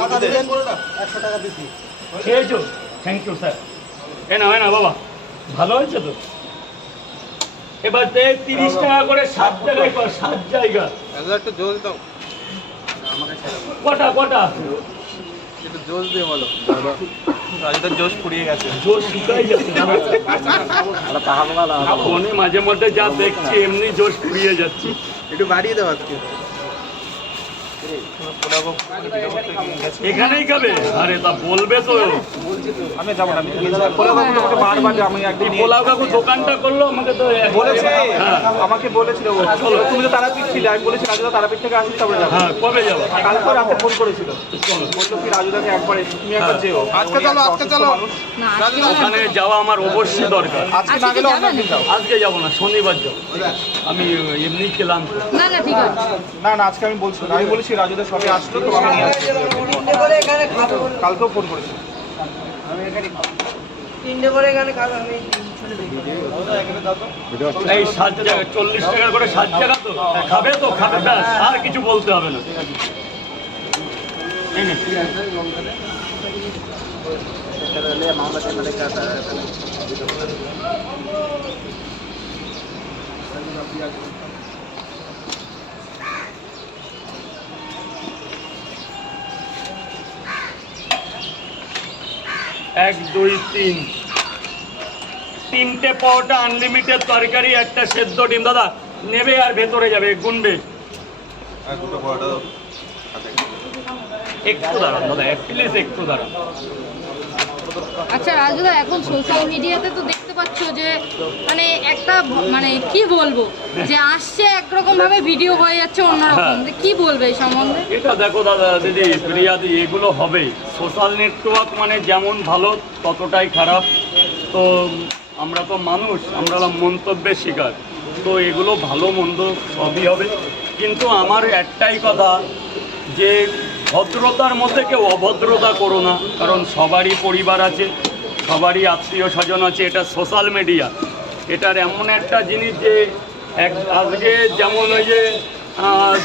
টাকা দিবেন? একশো টাকা দিচ্ছি খেয়েছো? থ্যাংক ইউ স্যার এ না না বাবা। ভালো হয়েছে তো? এবার তে তিরিশ টাকা করে সাত জায়গায় কর সাত জায়গা। একটু জোশ দাও। কটা কটা? একটু জোশ দিয়ে বলো। রাজুদার জোশ ফুরিয়ে গেছে। শুকাই যাচ্ছে ফোনে মাঝে মধ্যে যা দেখছি এমনি জোশ ফুরিয়ে যাচ্ছে। একটু বাড়িয়ে দাও আজকে। এখানেই খাবে? আরে তা বলবে তো। আমি যাব না আমি পোলাও কাকু তোমাকে বারবার আমি একদিন এই পোলাও কাকু দোকানটা করল আমাকে তো বলেছে হ্যাঁ। আমাকে বলেছিল ও। তুমি তো তারাপীঠ ছিলে আমি বলেছি রাজুদা তারাপীঠ থেকে আসিস তারপরে যাব। হ্যাঁ কবে যাব? কালকে রাতে ফোন করেছিল। চলো। বলল কি রাজুদাকে একবার তুমি একবার হ্যাঁ। যেও। আজকে চলো আজকে চলো। ওখানে যাওয়া আমার অবশ্যই দরকার। আজকে না। গেলে যাও আজকে যাব না শনিবার যাব। আমি এমনি খেলাম। না না ঠিক আছে। না না আজকে আমি বলছি আমি বলেছি রাজুদা সবে আসলো তো আমি কালকেও ফোন করেছিল। তিনটে করে এখানে খাবে আমি এই সাত জায়গা চল্লিশ টাকা করে তো। খাবে তো, খাবে আর কিছু বলতে হবে না। এক দুই তিন। তিনটে পাওয়াটা আনলিমিটেড তরকারি একটা সেদ্ধ ডিম। দাদা নেবে আর ভেতরে যাবে গুনবে। একটু দাঁড়ান দাদা প্লিজ একটু দাঁড়ান। আচ্ছা রাজুদা এখন সোশ্যাল মিডিয়াতে তো পাচ্ছ যে মানে একটা মানে কি বলব যে আসছে একরকম ভাবে ভিডিও হয়ে যাচ্ছে অন্যরকম। যে কি বলবে এই সম্বন্ধে? এটা দেখো দাদা দিদি প্রিয়াদি এগুলো হবে। সোশ্যাল নেটওয়ার্ক মানে যেমন ভালো ততটাই খারাপ। তো আমরা তো মানুষ আমরা মন্তব্যের শিকার। তো এগুলো ভালো মন্দ সবই হবে। কিন্তু আমার একটাই কথা যে ভদ্রতার মধ্যে কেউ অভদ্রতা করো না কারণ সবারই পরিবার আছে। সবারই আত্মীয় স্বজন আছে এটা সোশ্যাল মিডিয়া এটার এমন একটা জিনিস যে এক আজকে যেমন ওই যে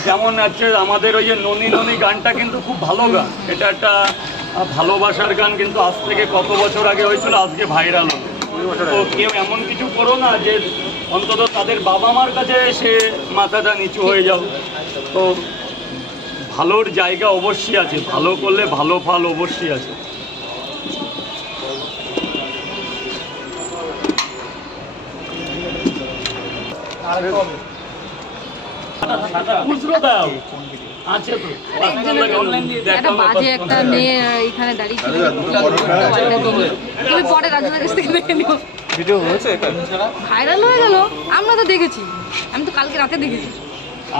যেমন আছে আমাদের ওই যে ননি ননি গানটা কিন্তু খুব ভালো গান। এটা একটা ভালোবাসার গান কিন্তু আজ থেকে কত বছর আগে হয়েছিল আজকে ভাইরাল হলো তো কেউ এমন কিছু করো না যে অন্তত তাদের বাবা মার কাছে সে মাথাটা নিচু হয়ে যাও। তো ভালোর জায়গা অবশ্যই আছে ভালো করলে ভালো ফল অবশ্যই আছে। একটা মেয়ে এখানে দাঁড়িয়ে তুমি পরে ভাইরাল হয়ে গেল আমরা তো। দেখেছি আমি তো কালকে রাতে দেখেছি